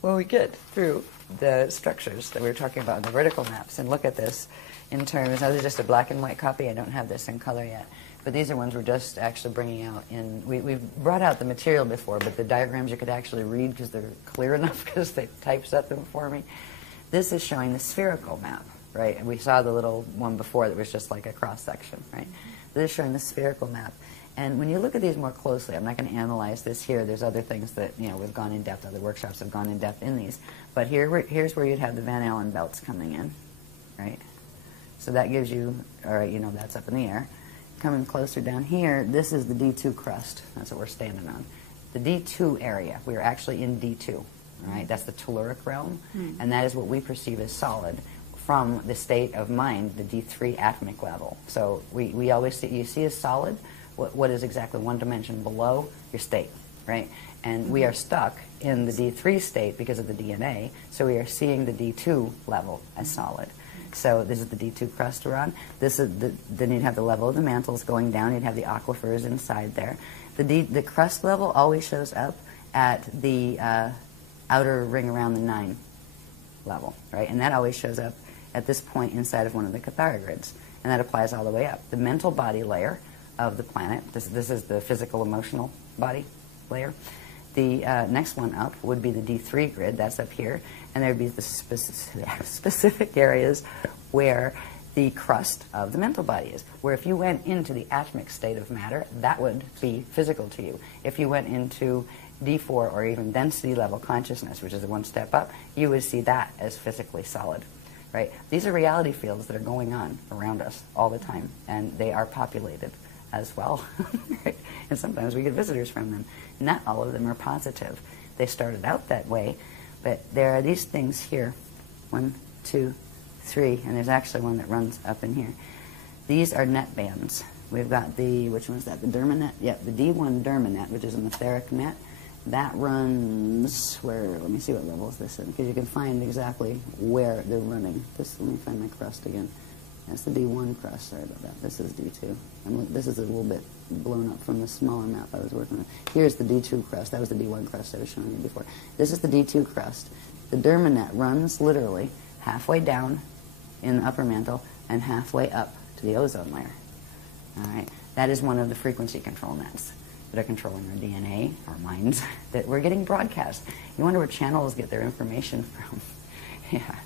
when we get through the structures that we were talking about in the vertical maps and look at this in terms, now this is just a black and white copy, I don't have this in color yet, but these are ones we're just actually bringing out in, we've brought out the material before, but the diagrams you could actually read because they're clear enough because they typeset them for me. This is showing the spherical map, right? And we saw the little one before that was just like a cross-section, right? This is showing the spherical map. And when you look at these more closely, I'm not going to analyze this here. There's other things that, you know, we've gone in depth, other workshops have gone in depth in these. But here's where you'd have the Van Allen belts coming in, right? So that gives you, all right, you know, that's up in the air. Coming closer down here, this is the D2 crust. That's what we're standing on. The D2 area, we are actually in D2, right? That's the telluric realm, and that is what we perceive as solid from the state of mind, the D3 atomic level. So we always see, you see as solid what is exactly one dimension below your state, right? And we are stuck in the D3 state because of the DNA, so we are seeing the D2 level as solid. So this is the D2 crust we're on. This is then you'd have the level of the mantles going down. You'd have the aquifers inside there. The crust level always shows up at the outer ring around the 9 level, right? And that always shows up at this point inside of one of the catharogrids, and that applies all the way up. The mental body layer of the planet, this is the physical emotional body layer. The next one up would be the D3 grid, that's up here, and there would be the specific areas where the crust of the mental body is, where if you went into the atomic state of matter, that would be physical to you. If you went into D4 or even density level consciousness, which is one step up, you would see that as physically solid. Right? These are reality fields that are going on around us all the time, and they are populated as well. Right? And sometimes we get visitors from them. Not all of them are positive. They started out that way, but there are these things here. 1, 2, 3, and there's actually one that runs up in here. These are net bands. We've got the, which one's that? The dermanet? Yeah, the D1 dermanet, which is an etheric net. That runs where, let me see what level is this in, because you can find exactly where they're running. Let me find my crust again. That's the D1 crust, sorry about that. This is D2. This is a little bit blown up from the smaller map I was working on. Here's the D2 crust. That was the D1 crust I was showing you before. This is the D2 crust. The dermanet runs literally halfway down in the upper mantle and halfway up to the ozone layer. All right, that is one of the frequency control nets that are controlling our DNA, our minds, that we're getting broadcast. You wonder where channels get their information from. Yeah,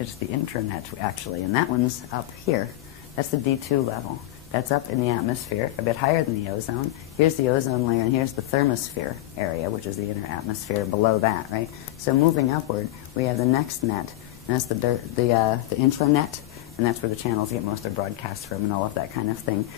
it's the intranet, actually, and that one's up here. That's the D2 level. That's up in the atmosphere, a bit higher than the ozone. Here's the ozone layer, and here's the thermosphere area, which is the inner atmosphere below that, right? So moving upward, we have the next net, and that's the intranet, and that's where the channels get most of their broadcasts from and all of that kind of thing.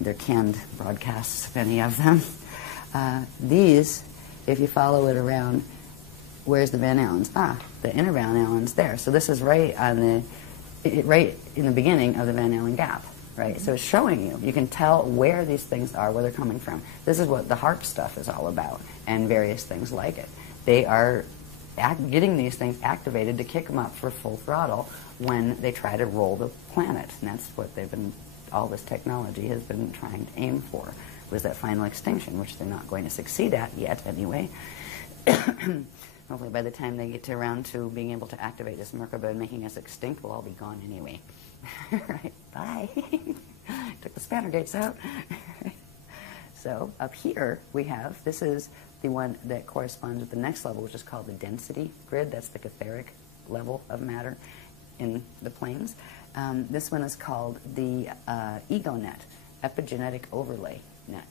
They're canned broadcasts, any of them. These, if you follow it around, where's the Van Allens? The inner Van Allen's there. So this is right on right in the beginning of the Van Allen gap, right? So it's showing you. You can tell where these things are, where they're coming from. This is what the HARP stuff is all about, and various things like it. They are getting these things activated to kick them up for full throttle when they try to roll the planet, and that's what they've been. All this technology has been trying to aim for, was that final extinction, which they're not going to succeed at yet anyway. Hopefully by the time they get around to being able to activate this Merkaba and making us extinct, we'll all be gone anyway. Right? Bye. Took the spanner gates out. So up here we have, this is the one that corresponds with the next level, which is called the density grid. That's the etheric level of matter in the planes. This one is called the ego net, epigenetic overlay net.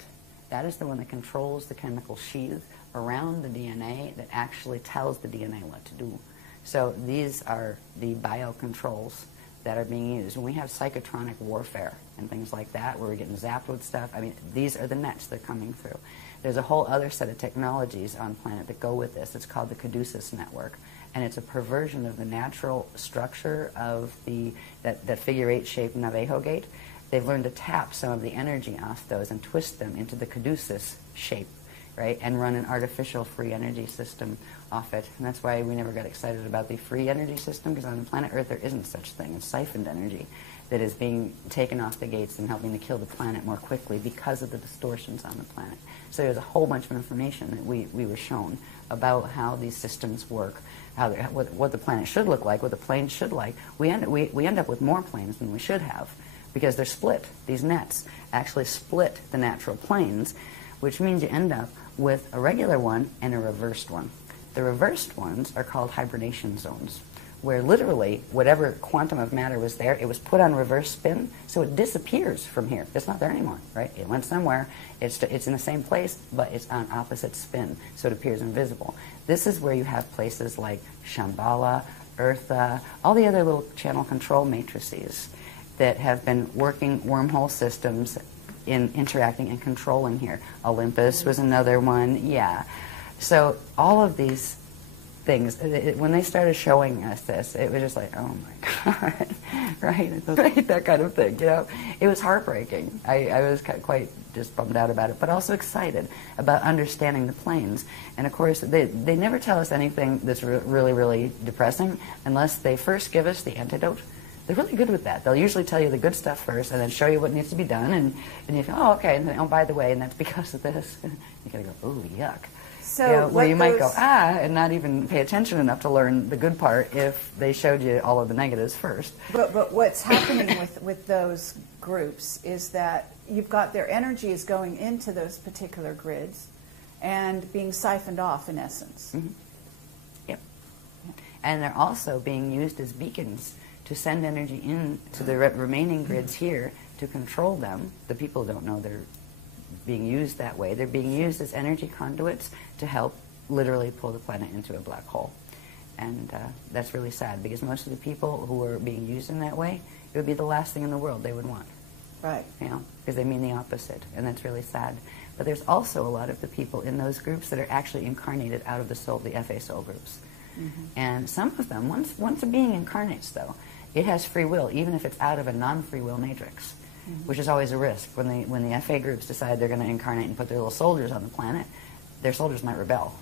That is the one that controls the chemical sheath around the DNA that actually tells the DNA what to do. So these are the biocontrols that are being used. When we have psychotronic warfare and things like that, where we're getting zapped with stuff, I mean, these are the nets that are coming through. There's a whole other set of technologies on planet that go with this. It's called the caduceus network. And it's a perversion of the natural structure of that figure-8 shaped Navajo gate. They've learned to tap some of the energy off those and twist them into the caduceus shape, right? And run an artificial free energy system off it. And that's why we never got excited about the free energy system, because on planet Earth there isn't such thing. It's siphoned energy. that is being taken off the gates and helping to kill the planet more quickly because of the distortions on the planet. So there's a whole bunch of information that we were shown about how these systems work, what the planet should look like, what the planes should like. We end up with more planes than we should have because they're split. These nets actually split the natural planes, which means you end up with a regular one and a reversed one. The reversed ones are called hibernation zones, where literally whatever quantum of matter was there, it was put on reverse spin, so it disappears from here. It's not there anymore, right? It went somewhere. It's in the same place, but it's on opposite spin, so it appears invisible. This is where you have places like Shambhala, Eartha, all the other little channel control matrices that have been working wormhole systems in interacting and controlling here. Olympus was another one, yeah. So all of these things, when they started showing us this, it was just like, oh my God, right, that kind of thing, you know. It was heartbreaking. I was quite just bummed out about it, but also excited about understanding the planes. And of course, they never tell us anything that's really, really depressing unless they first give us the antidote. They're really good with that. They'll usually tell you the good stuff first and then show you what needs to be done, and you go, oh, okay, and then, oh, by the way, and that's because of this. You gotta go, oh, yuck. So you know, where you might go, and not even pay attention enough to learn the good part if they showed you all of the negatives first. But what's happening with those groups is that you've got their energy is going into those particular grids and being siphoned off, in essence. Mm-hmm. Yep. And they're also being used as beacons to send energy in to the remaining grids here to control them. The people don't know they're being used that way. They're being used as energy conduits to help literally pull the planet into a black hole. And that's really sad, because most of the people who are being used in that way, it would be the last thing in the world they would want. Right. You know, because they mean the opposite, and that's really sad. But there's also a lot of the people in those groups that are actually incarnated out of the soul, the FA soul groups. Mm-hmm. And some of them, once a being incarnates, though, it has free will, even if it's out of a non-free will matrix, which is always a risk. When the FA groups decide they're going to incarnate and put their little soldiers on the planet, their soldiers might rebel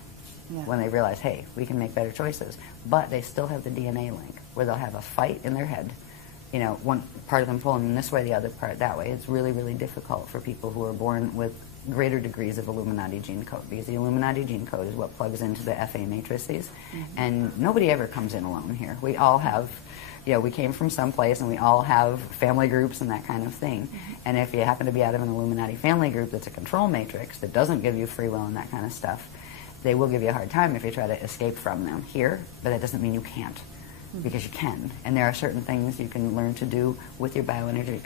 when they realize, hey, we can make better choices. But they still have the DNA link, where they'll have a fight in their head, you know, one part of them pulling them this way, the other part that way. It's really, really difficult for people who are born with greater degrees of Illuminati gene code, because the Illuminati gene code is what plugs into the FA matrices, and nobody ever comes in alone here. We all have, you know, we came from someplace, and we all have family groups and that kind of thing. And if you happen to be out of an Illuminati family group that's a control matrix that doesn't give you free will and that kind of stuff, they will give you a hard time if you try to escape from them here, but that doesn't mean you can't, because you can. And there are certain things you can learn to do with your bioenergetic,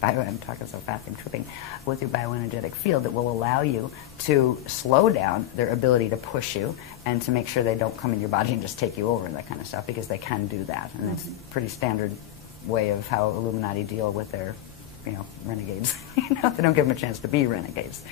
I'm talking so fast, I'm tripping, with your bioenergetic field that will allow you to slow down their ability to push you and to make sure they don't come in your body and just take you over and that kind of stuff, because they can do that. And it's a pretty standard way of how Illuminati deal with their, you know, renegades. You know, they don't give them a chance to be renegades.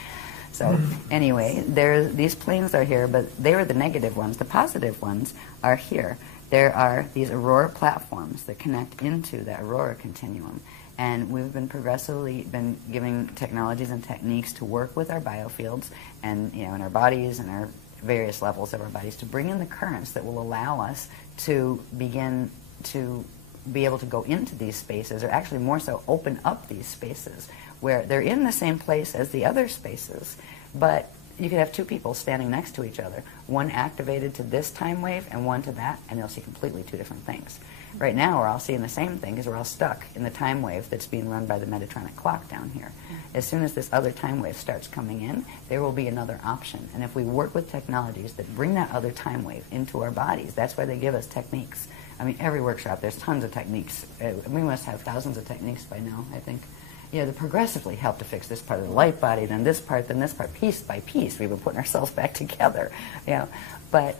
So anyway, these planes are here, but they are the negative ones. The positive ones are here. There are these aurora platforms that connect into the aurora continuum. And we've been progressively giving technologies and techniques to work with our biofields and, you know, in our bodies and our various levels of our bodies to bring in the currents that will allow us to begin to be able to go into these spaces, or actually more so open up these spaces where they're in the same place as the other spaces, but you could have two people standing next to each other, one activated to this time wave and one to that, and they'll see completely two different things. Right now, we're all seeing the same thing because we're all stuck in the time wave that's being run by the Metatronic clock down here. As soon as this other time wave starts coming in, there will be another option. And if we work with technologies that bring that other time wave into our bodies, that's why they give us techniques. I mean, every workshop, there's tons of techniques. We must have thousands of techniques by now, I think. You know, that progressively help to fix this part of the light body, then this part, piece by piece. We've been putting ourselves back together, you know. But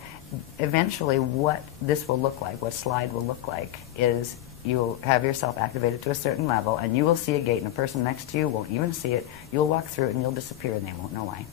eventually what this will look like, what slide will look like, is you'll have yourself activated to a certain level, and you will see a gate, and a person next to you won't even see it. You'll walk through it, and you'll disappear, and they won't know why.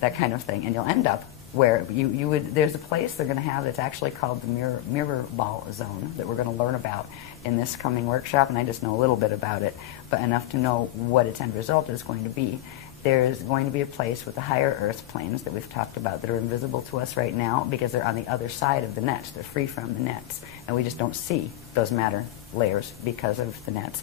That kind of thing. And you'll end up where you would, there's a place they're going to have that's actually called the mirror ball zone that we're going to learn about in this coming workshop, and I just know a little bit about it, but enough to know what its end result is going to be. there's going to be a place with the higher earth planes that we've talked about that are invisible to us right now because they're on the other side of the nets. They're free from the nets. And we just don't see those matter layers because of the nets.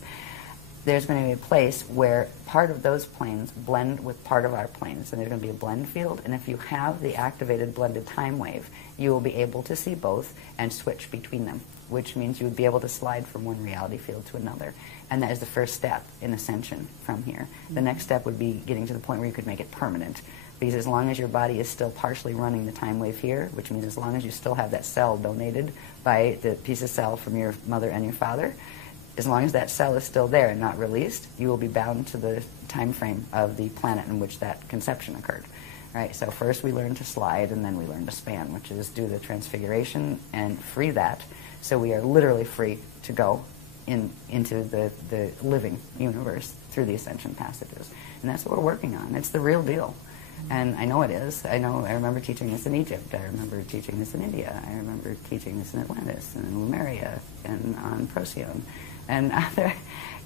There's going to be a place where part of those planes blend with part of our planes, and there's going to be a blend field. And if you have the activated blended time wave, you will be able to see both and switch between them, which means you would be able to slide from one reality field to another. And that is the first step in ascension from here. The next step would be getting to the point where you could make it permanent. Because as long as your body is still partially running the time wave here, which means as long as you still have that cell donated by the piece of cell from your mother and your father, as long as that cell is still there and not released, you will be bound to the time frame of the planet in which that conception occurred. Right? So first we learn to slide, and then we learn to span, which is do the transfiguration and free that. So we are literally free to go into the living universe through the ascension passages. And that's what we're working on. It's the real deal. And I know it is. I remember teaching this in Egypt. I remember teaching this in India. I remember teaching this in Atlantis and in Lemuria and on Procyon. And other,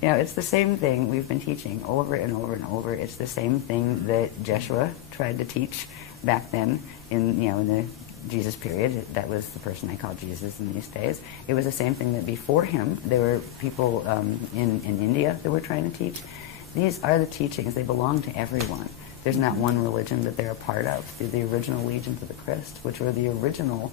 it's the same thing we've been teaching over and over and over. It's the same thing that Jeshua tried to teach back then in the Jesus period. That was the person I call Jesus in these days. It was the same thing that before him, there were people in India that were trying to teach. These are the teachings. They belong to everyone. There's not one religion that they're a part of. They're the original legions of the Christ, which were the original,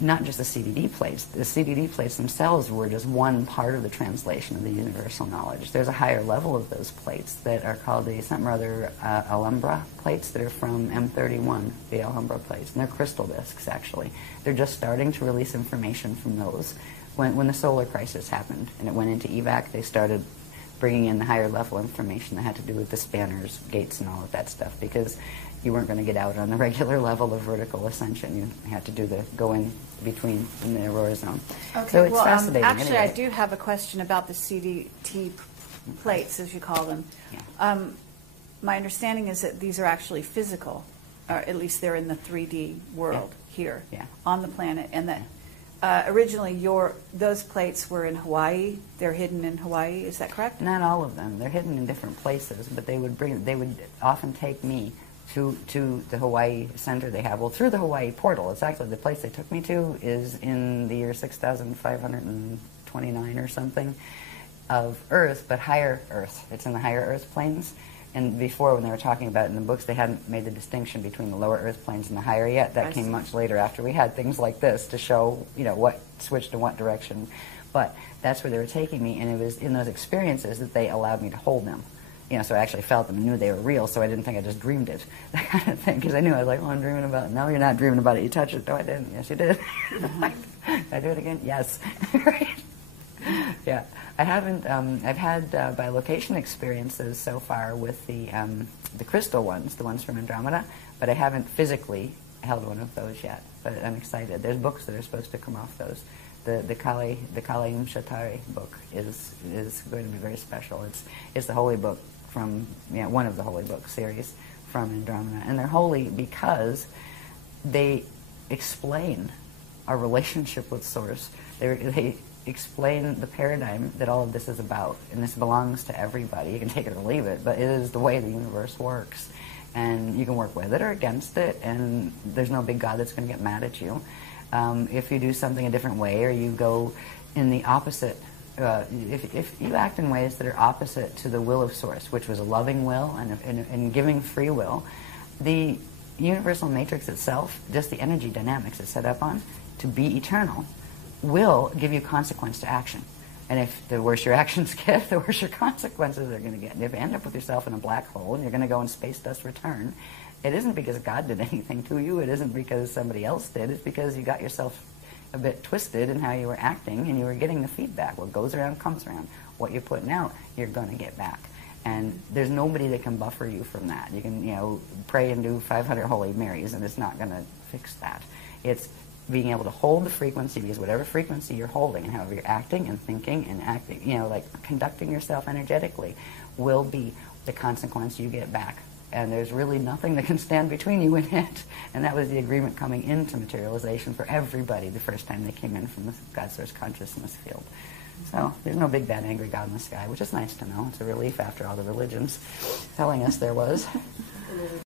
not just the CDD plates. The CDD plates themselves were just one part of the translation of the universal knowledge. There's a higher level of those plates that are called the something or other Alhambra plates that are from M31, the Alhambra plates. And they're crystal discs, actually. They're just starting to release information from those. When the solar crisis happened and it went into evac, they started bringing in the higher level information that had to do with the spanners, gates, and all of that stuff, because you weren't going to get out on the regular level of vertical ascension. You had to do the go in between in the aurora zone. Okay, so it's fascinating. Actually, anyway. I do have a question about the CDT plates, as you call them. Yeah. My understanding is that these are actually physical, or at least they're in the 3D world here on the planet, and that originally those plates were in Hawaii. They're hidden in Hawaii. Is that correct? Not all of them. They're hidden in different places, but they would often take me to the Hawaii center they have. Well, through the Hawaii portal. It's actually the place they took me to is in the year 6,529 or something of Earth, but higher Earth. It's in the higher Earth planes. And before, when they were talking about it in the books, they hadn't made the distinction between the lower Earth planes and the higher yet. That came much later, after we had things like this to show, what switched in what direction. But that's where they were taking me, and it was in those experiences that they allowed me to hold them. So I actually felt them and knew they were real, so I didn't think I just dreamed it, that kind of thing, because I knew I was like, I'm dreaming about it. No, you're not dreaming about it. You touched it. No, I didn't. Yes, you did. Did I do it again? Yes. Right. Yeah. I haven't. I've had bilocation experiences so far with the crystal ones, the ones from Andromeda, but I haven't physically held one of those yet. But I'm excited. There's books that are supposed to come off those. The Kali Shatari book is going to be very special. It's the holy book from one of the holy book series from Andromeda, and they're holy because they explain our relationship with Source. They explain the paradigm that all of this is about, and this belongs to everybody. You can take it or leave it, but it is the way the universe works, and you can work with it or against it, and there's no big God that's going to get mad at you. If you do something a different way, or you go in the opposite, if you act in ways that are opposite to the will of Source, which was a loving will and giving free will, the universal matrix itself, just the energy dynamics it's set up on, to be eternal, will give you consequence to action. And if the worse your actions get, the worse your consequences are going to get. And if you end up with yourself in a black hole and you're going to go in space dust return, it isn't because God did anything to you. It isn't because somebody else did. It's because you got yourself a bit twisted in how you were acting, and you were getting the feedback. What goes around comes around. What you're putting out, you're going to get back. And there's nobody that can buffer you from that. You can, pray and do 500 Holy Marys, and it's not going to fix that. It's being able to hold the frequency, because whatever frequency you're holding and however you're acting and thinking and acting, like conducting yourself energetically, will be the consequence you get back and there's really nothing that can stand between you and it. And that was the agreement coming into materialization for everybody the first time they came in from the God Source consciousness field. So there's no big, bad, angry God in the sky, which is nice to know. It's a relief after all the religions telling us there was.